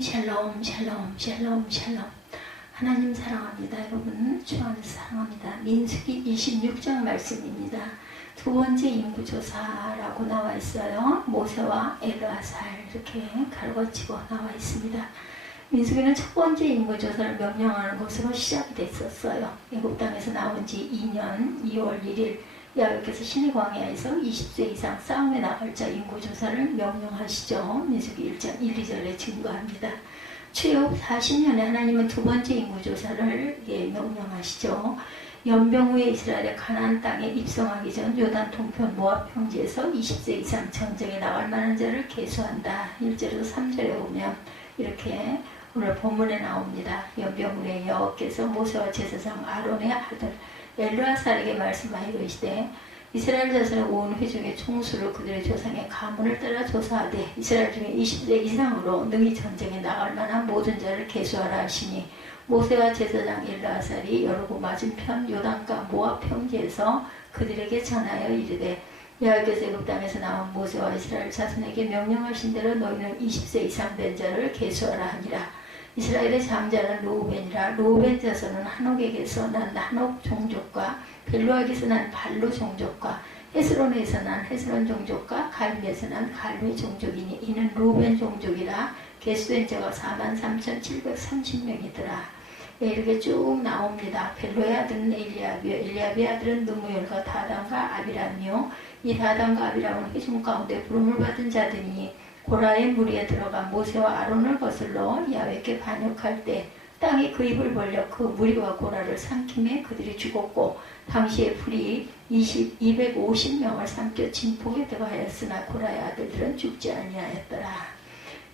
샬롬 샬롬 샬롬 샬롬. 하나님 사랑합니다. 여러분 주 안에서 사랑합니다. 민수기 26장 말씀입니다. 두 번째 인구조사라고 나와 있어요. 모세와 엘르아살 이렇게 가로거치고 나와 있습니다. 민수기는 첫 번째 인구조사를 명령하는 것으로 시작이 됐었어요. 애굽 땅에서 나온 지 2년 2월 1일 야훼께서 시내 광야에서 20세 이상 싸움에 나갈 자 인구조사를 명령하시죠. 민수기 1장 1, 2절에 증거합니다. 최후 40년에 하나님은 두 번째 인구조사를 명령하시죠. 연병 후에 이스라엘의 가나안 땅에 입성하기 전 요단 동편 모압 평지에서 20세 이상 전쟁에 나갈 만한 자를 계수한다. 1절에서 3절에 보면 이렇게 오늘 본문에 나옵니다. 연병 후에 여호와께서 모세와 제사장 아론의 아들 엘르아살에게 말씀하여 이르시되 이스라엘 자손의 온 회중의 총수를 그들의 조상의 가문을 따라 조사하되 이스라엘 중에 20세 이상으로 능히 전쟁에 나갈 만한 모든 자를 계수하라 하시니 모세와 제사장 엘르아살이 여르고 맞은편 요단가 모압 평지에서 그들에게 전하여 이르되 여호와께서 애굽 땅에서 나온 모세와 이스라엘 자손에게 명령하신 대로 너희는 20세 이상 된 자를 계수하라 하니라. 이스라엘의 장자는 르우벤이라. 르우벤 자손은 한옥에게서 난 한옥 종족과 벨루악에서 난 발루 종족과 헤스론에서 난 헤스론 종족과 갈미에서 난 갈미 종족이니 이는 르우벤 종족이라. 계수된 자가 43,730명이더라. 이렇게 쭉 나옵니다. 벨루의 아들은 엘리압이요 엘리압의 아들은 느무엘과 다단과 아비람이요 이 다단과 아비람은 회중 가운데 부름을 받은 자들이니 고라의 무리에 들어가 모세와 아론을 거슬러 야훼께 반역할 때 땅이 그 입을 벌려 그 무리와 고라를 삼킴에 그들이 죽었고 당시에 불이 250명을 삼켜 진폭에 들어가였으나 고라의 아들들은 죽지 아니하였더라.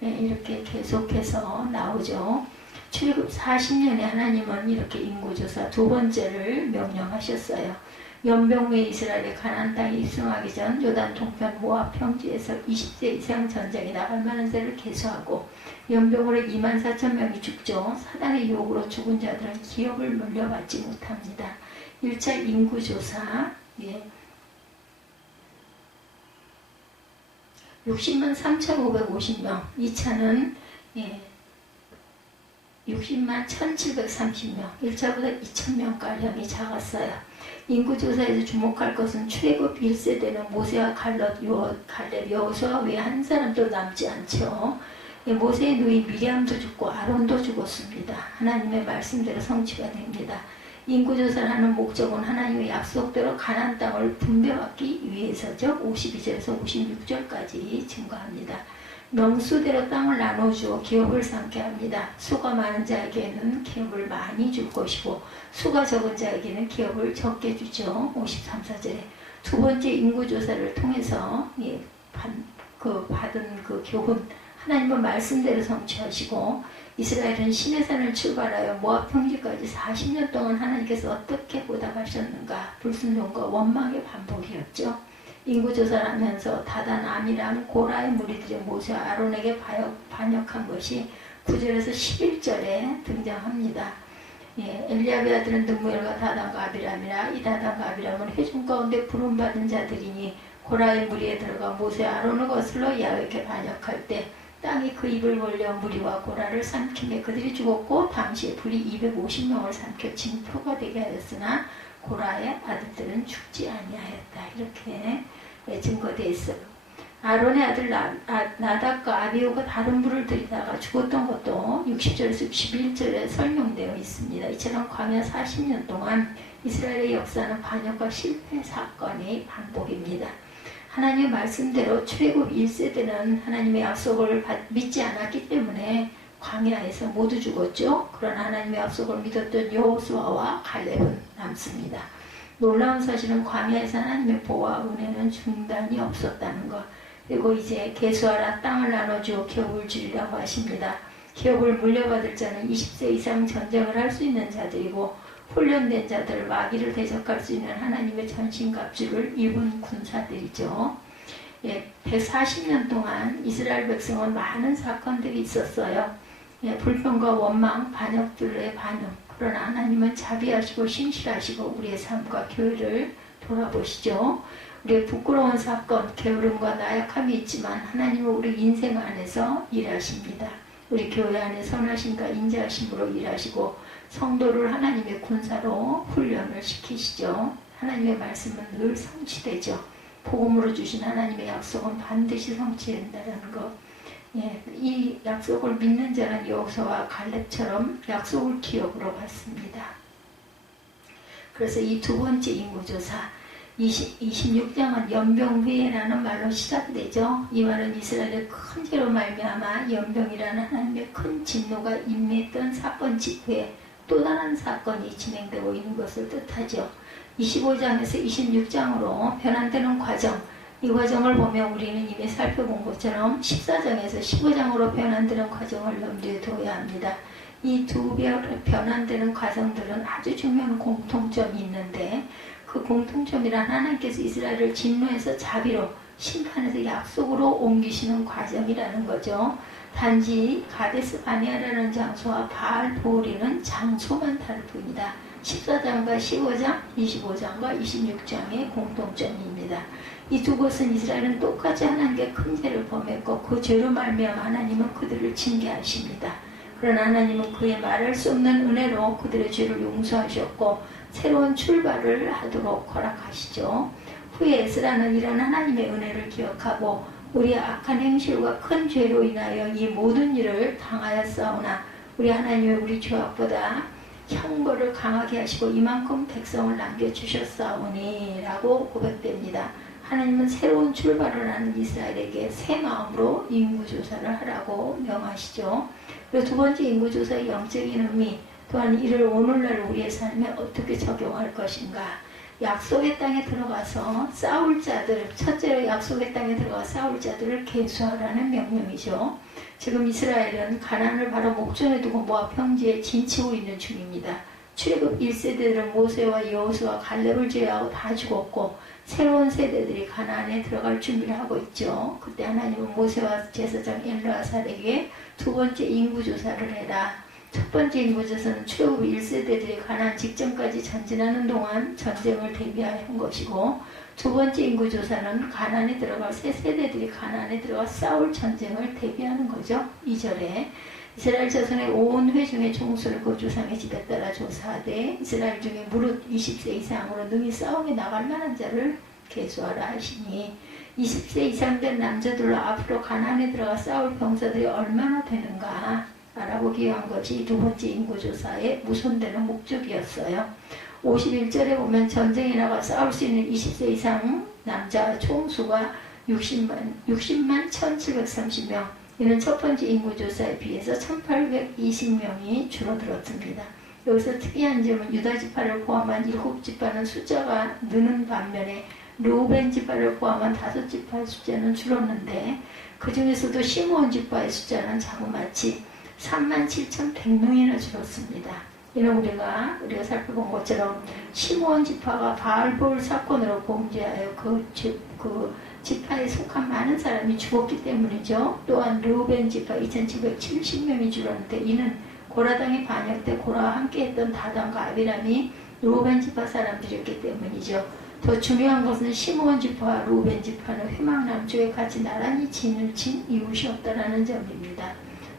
이렇게 계속해서 나오죠. 출애굽 40년에 하나님은 이렇게 인구조사 두 번째를 명령하셨어요. 연병 후에 이스라엘의 가나안 땅에 입성하기 전 요단 동편 모압 평지에서 20세 이상 전쟁에 나갈 만한 자를 계수하고 연병 후에 24,000명이 죽죠. 사단의 유혹으로 죽은 자들은 기업을 물려받지 못합니다. 1차 인구조사 60만 3,550명 2차는 60만 1,730명 1차보다 2,000명가량이 작았어요. 인구조사에서 주목할 것은 출애굽 1세대는 모세와 갈렙, 여호수아 외에 한 사람도 남지 않죠. 모세의 누이 미리암도 죽고 아론도 죽었습니다. 하나님의 말씀대로 성취가 됩니다. 인구조사를 하는 목적은 하나님의 약속대로 가나안 땅을 분배받기 위해서죠. 52절에서 56절까지 증거합니다. 명수대로 땅을 나눠주어 기업을 삼게 합니다. 수가 많은 자에게는 기업을 많이 줄 것이고 수가 적은 자에게는 기업을 적게 주죠. 53절에 두 번째 인구조사를 통해서 받은 그 교훈 하나님은 말씀대로 성취하시고 이스라엘은 시내산을 출발하여 모압 평지까지 40년 동안 하나님께서 어떻게 보답하셨는가 불순종과 원망의 반복이었죠. 인구조사를 하면서 다단, 아미람, 고라의 무리들이 모세와 아론에게 반역한 것이 9절에서 11절에 등장합니다. 엘리압의 아들은 느무엘과 다단과 아비람이라. 이 다단과 아비람은 회중 가운데 부름받은 자들이니 고라의 무리에 들어가 모세와 아론을 거슬러 야훼께 반역할 때 땅이 그 입을 벌려 무리와 고라를 삼킴에 그들이 죽었고 당시에 불이 250명을 삼켜 징표가 되게 하였으나 고라의 아들들은 죽지 아니하였다. 이렇게 증거되어 있어요. 아론의 아들 나답과 아비후가 다른 불을 들이다가 죽었던 것도 60절에서 61절에 설명되어 있습니다. 이처럼 광야 40년 동안 이스라엘의 역사는 반역과 실패 사건의 반복입니다. 하나님의 말씀대로 출애굽 1세대는 하나님의 약속을 믿지 않았기 때문에 광야에서 모두 죽었죠. 그러나 하나님의 약속을 믿었던 여호수아와 갈렙은 남습니다. 놀라운 사실은 광야에서 하나님의 보호와 은혜는 중단이 없었다는 것. 그리고 이제 계수하라 땅을 나눠주어 기업을 주리라고 하십니다. 기업을 물려받을 자는 20세 이상 전쟁을 할 수 있는 자들이고 훈련된 자들, 마귀를 대적할 수 있는 하나님의 전신갑주를 입은 군사들이죠. 140년 동안 이스라엘 백성은 많은 사건들이 있었어요. 불평과 원망, 반역들의 반응. 그러나 하나님은 자비하시고 신실하시고 우리의 삶과 교회를 돌아보시죠. 우리의 부끄러운 사건, 게으름과 나약함이 있지만 하나님은 우리 인생 안에서 일하십니다. 우리 교회 안에 선하심과 인자하심으로 일하시고 성도를 하나님의 군사로 훈련을 시키시죠. 하나님의 말씀은 늘 성취되죠. 복음으로 주신 하나님의 약속은 반드시 성취된다는 것. 예, 이 약속을 믿는 자는 여호수아와 갈렙처럼 약속을 기업으로 받습니다. 그래서 이 두 번째 인구조사 26장은 연병회라는 말로 시작되죠. 이 말은 이스라엘의 큰 죄로 말미암아 연병이라는 하나님의 큰 진노가 임했던 사건 직후에 또 다른 사건이 진행되고 있는 것을 뜻하죠. 25장에서 26장으로 변환되는 과정, 이 과정을 보면 우리는 이미 살펴본 것처럼 14장에서 15장으로 변환되는 과정을 염두에 둬야 합니다. 이 두 변환되는 과정들은 아주 중요한 공통점이 있는데 그 공통점이란 하나님께서 이스라엘을 진노에서 자비로 심판에서 약속으로 옮기시는 과정이라는 거죠. 단지 가데스 바네아라는 장소와 바알 보리는 장소만 다를 뿐이다. 14장과 15장, 25장과 26장의 공통점입니다. 이 두 곳은 이스라엘은 똑같이 하나님께 큰 죄를 범했고 그 죄로 말미암아 하나님은 그들을 징계하십니다. 그러나 하나님은 그의 말할 수 없는 은혜로 그들의 죄를 용서하셨고 새로운 출발을 하도록 허락하시죠. 후에 에스라는 이런 하나님의 은혜를 기억하고 우리의 악한 행실과 큰 죄로 인하여 이 모든 일을 당하였사오나 우리 하나님은 우리 죄악보다 형벌을 강하게 하시고 이만큼 백성을 남겨주셨사오니 라고 고백됩니다. 하나님은 새로운 출발을 하는 이스라엘에게 새 마음으로 인구조사를 하라고 명하시죠. 그리고 두 번째 인구조사의 영적인 의미 또한 이를 오늘날 우리의 삶에 어떻게 적용할 것인가. 약속의 땅에 들어가서 싸울 자들, 첫째로 약속의 땅에 들어가 싸울 자들을 계수하라는 명령이죠. 지금 이스라엘은 가나안을 바로 목전에 두고 모압 평지에 진치고 있는 중입니다. 출애굽 1세대들은 모세와 여호수아 갈렙을 제외하고 다 죽었고 새로운 세대들이 가나안에 들어갈 준비를 하고 있죠. 그때 하나님은 모세와 제사장 엘르아살에게 두 번째 인구조사를 해라. 첫 번째 인구조사는 출애굽 1세대들이 가나안 직전까지 전진하는 동안 전쟁을 대비한 것이고 두 번째 인구조사는 가나안에 들어갈 새 세대들이 가나안에 들어가 싸울 전쟁을 대비하는 거죠. 2절에 이스라엘 자손의 온 회중의 총수를 그 조상의 집에 따라 조사하되 이스라엘 중에 무릇 20세 이상으로 능히 싸움에 나갈 만한 자를 계수하라 하시니 20세 이상 된 남자들로 앞으로 가나안에 들어가 싸울 병사들이 얼마나 되는가 알아보기 위한 것이 두 번째 인구조사의 무손되는 목적이었어요. 51절에 보면 전쟁에 나가 싸울 수 있는 20세 이상 남자 총수가 60만 1730명. 이는 첫 번째 인구조사에 비해서 1820명이 줄어들었습니다. 여기서 특이한 점은 유다 지파를 포함한 7지파는 숫자가 느는 반면에 르우벤 지파를 포함한 5지파의 숫자는 줄었는데 그 중에서도 시므온 지파의 숫자는 자그마치 37,100명이나 줄었습니다. 이는 우리가 살펴본 것처럼 시므온 지파가 바알볼 사건으로 범죄하여 그 지파에 속한 많은 사람이 죽었기 때문이죠. 또한 르우벤 지파 2,770명이 줄었는데 이는 고라당의 반역 때 고라와 함께했던 다단과 아비람이 르우벤 지파 사람들이었기 때문이죠. 더 중요한 것은 시므온 지파와 르우벤 지파는 회막 남쪽에 같이 나란히 진을 친 이웃이 없다라는 점입니다.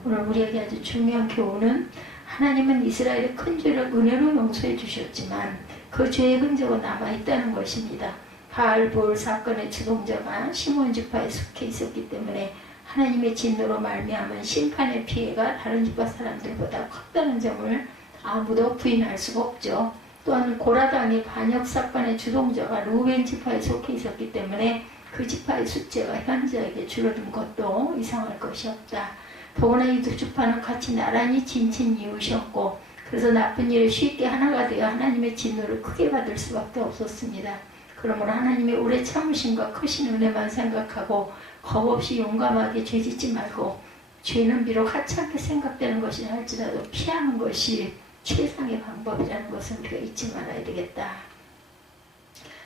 오늘 우리에게 아주 중요한 교훈은 하나님은 이스라엘의 큰 죄를 은혜로 용서해 주셨지만 그 죄의 흔적은 남아있다는 것입니다. 바알볼 사건의 주동자가 시므온 지파에 속해 있었기 때문에 하나님의 진노로 말미암은 심판의 피해가 다른 지파 사람들보다 컸다는 점을 아무도 부인할 수가 없죠. 또한 고라당의 반역 사건의 주동자가 르우벤 지파에 속해 있었기 때문에 그 지파의 숫자가 현저하게 줄어든 것도 이상할 것이 없다. 더구나 이 두 지파는 같이 나란히 진친 이웃이었고 그래서 나쁜 일에 쉽게 하나가 되어 하나님의 진노를 크게 받을 수밖에 없었습니다. 그러므로 하나님의 오래 참으심과 크신 은혜만 생각하고 겁없이 용감하게 죄짓지 말고 죄는 비록 하찮게 생각되는 것이라 할지라도 피하는 것이 최상의 방법이라는 것을 우리가 잊지 말아야 되겠다.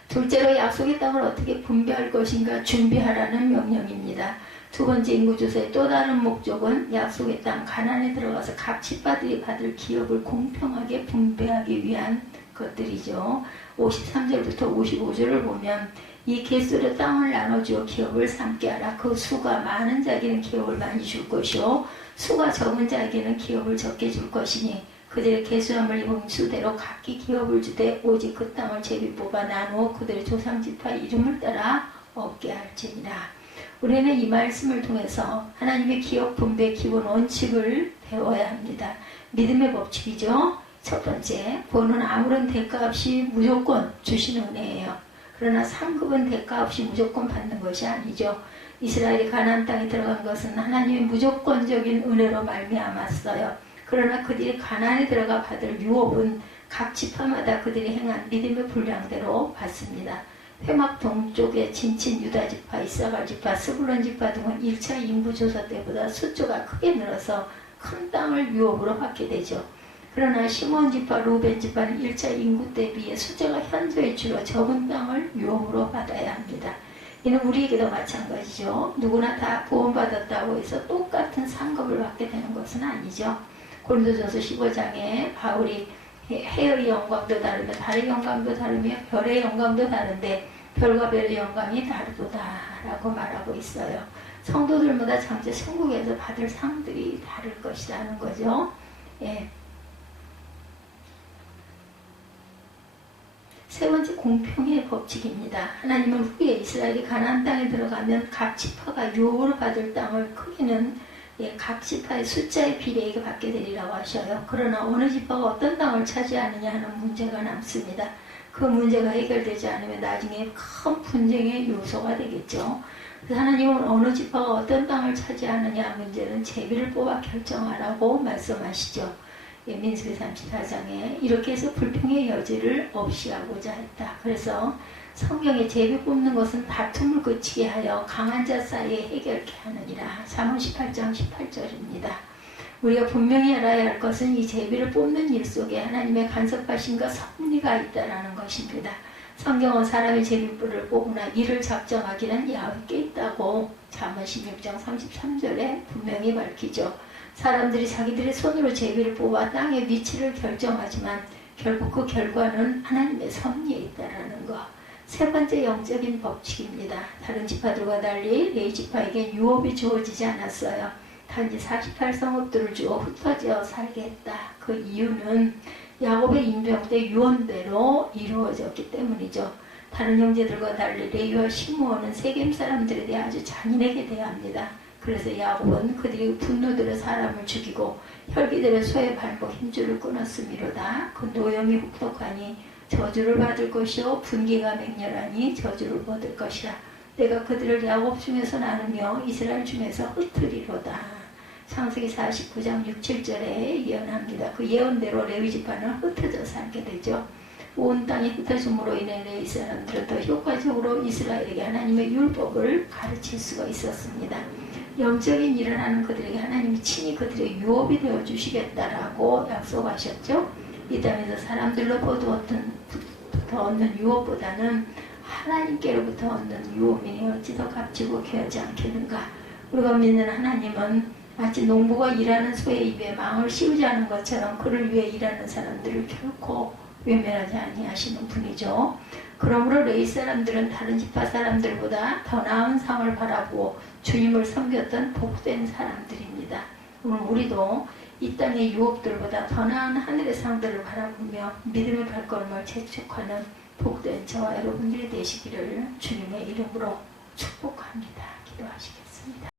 둘째로 약속의 땅을 어떻게 분배할 것인가 준비하라는 명령입니다. 두 번째 인구조사의 또 다른 목적은 약속의 땅 가나안에 들어가서 각 지파들이 받을 기업을 공평하게 분배하기 위한 것들이죠. 53절부터 55절을 보면 이 개수로 땅을 나눠주어 기업을 삼게 하라. 그 수가 많은 자에게는 기업을 많이 줄 것이요 수가 적은 자에게는 기업을 적게 줄 것이니 그들의 계수함을 입은 수대로 각기 기업을 주되 오직 그 땅을 제비 뽑아 나누어 그들의 조상지파 이름을 따라 얻게 할지니라. 우리는 이 말씀을 통해서 하나님의 기업 분배 기본 원칙을 배워야 합니다. 믿음의 법칙이죠. 첫 번째, 본은 아무런 대가 없이 무조건 주시는 은혜예요. 그러나 상급은 대가 없이 무조건 받는 것이 아니죠. 이스라엘이 가나안 땅에 들어간 것은 하나님의 무조건적인 은혜로 말미암았어요. 그러나 그들이 가나안에 들어가 받을 유업은 각 지파마다 그들이 행한 믿음의 분량대로 받습니다. 회막 동쪽의 진친 유다 지파, 이사갈 지파, 스불론 지파 등은 1차 인구 조사 때보다 숫자가 크게 늘어서 큰 땅을 유업으로 받게 되죠. 그러나 시몬 지파, 루벤 지파는 1차 인구 대비에 숫자가 현저히 줄어 적은 땅을 유업으로 받아야 합니다. 이는 우리에게도 마찬가지죠. 누구나 다 구원받았다고 해서 똑같은 상급을 받게 되는 것은 아니죠. 고린도전서 15장에 바울이 해의 영광도 다르며 달의 영광도 다르며 별의 영광도 다른데 별과 별의 영광이 다르도다라고 말하고 있어요. 성도들마다 장차 천국에서 받을 상들이 다를 것이라는 거죠. 예. 세 번째, 공평의 법칙입니다. 하나님은 후에 이스라엘이 가나안 땅에 들어가면 각 지파가 유업으로 받을 땅을 크게는 각 지파의 숫자에 비례하게 받게 되리라고 하셔요. 그러나 어느 지파가 어떤 땅을 차지하느냐 하는 문제가 남습니다. 그 문제가 해결되지 않으면 나중에 큰 분쟁의 요소가 되겠죠. 그래서 하나님은 어느 지파가 어떤 땅을 차지하느냐 문제는 제비를 뽑아 결정하라고 말씀하시죠. 민수기 34장에 이렇게 해서 불평의 여지를 없이 하고자 했다. 그래서 성경에 제비 뽑는 것은 다툼을 그치게 하여 강한 자 사이에 해결케 하느니라. 잠언 18장 18절입니다. 우리가 분명히 알아야 할 것은 이 제비를 뽑는 일 속에 하나님의 간섭하심과 섭리가 있다라는 것입니다. 성경은 사람의 제비뿔을 뽑으나 이를 작정하기는 야훼께 있다고 잠언 16장 33절에 분명히 밝히죠. 사람들이 자기들의 손으로 제비를 뽑아 땅의 위치를 결정하지만 결국 그 결과는 하나님의 섭리에 있다라는 것. 세 번째 영적인 법칙입니다. 다른 지파들과 달리 레위 지파에게 유업이 주어지지 않았어요. 단지 48성읍들을 주어 흩어져 살게 했다. 그 이유는 야곱의 임종 때 유언대로 이루어졌기 때문이죠. 다른 형제들과 달리 레위와 시므온은 세겜 사람들에 대해 아주 잔인하게 대합니다. 그래서 야곱은 그들이 분노대로 사람을 죽이고 혈기대로 소의 발목 힘줄을 끊었음이로다. 그 노염이 혹독하니 저주를 받을 것이요 분기가 맹렬하니 저주를 받을 것이라. 내가 그들을 야곱 중에서 나누며 이스라엘 중에서 흩으리로다. 창세기 49장 6, 7절에 예언합니다. 그 예언대로 레위 지파는 흩어져 살게 되죠. 온 땅이 흩어짐으로 인해 레위 사람들은 더 효과적으로 이스라엘에게 하나님의 율법을 가르칠 수가 있었습니다. 영적인 일을 하는 그들에게 하나님이 친히 그들의 유업이 되어 주시겠다라고 약속하셨죠. 이 땅에서 사람들로부터 얻는 유업보다는 하나님께로부터 얻는 유업이니 어찌 더 값지고 귀하지 않겠는가. 우리가 믿는 하나님은 마치 농부가 일하는 소의 입에 망을 씌우지 않은 것처럼 그를 위해 일하는 사람들을 결코 외면하지 아니하시는 분이죠. 그러므로 레위 사람들은 다른 지파 사람들보다 더 나은 상을 바라보고 주님을 섬겼던 복된 사람들입니다. 오늘 우리도 이 땅의 유업들보다 더 나은 하늘의 상들을 바라보며 믿음의 발걸음을 재촉하는 복된 저와 여러분들이 되시기를 주님의 이름으로 축복합니다. 기도하시겠습니다.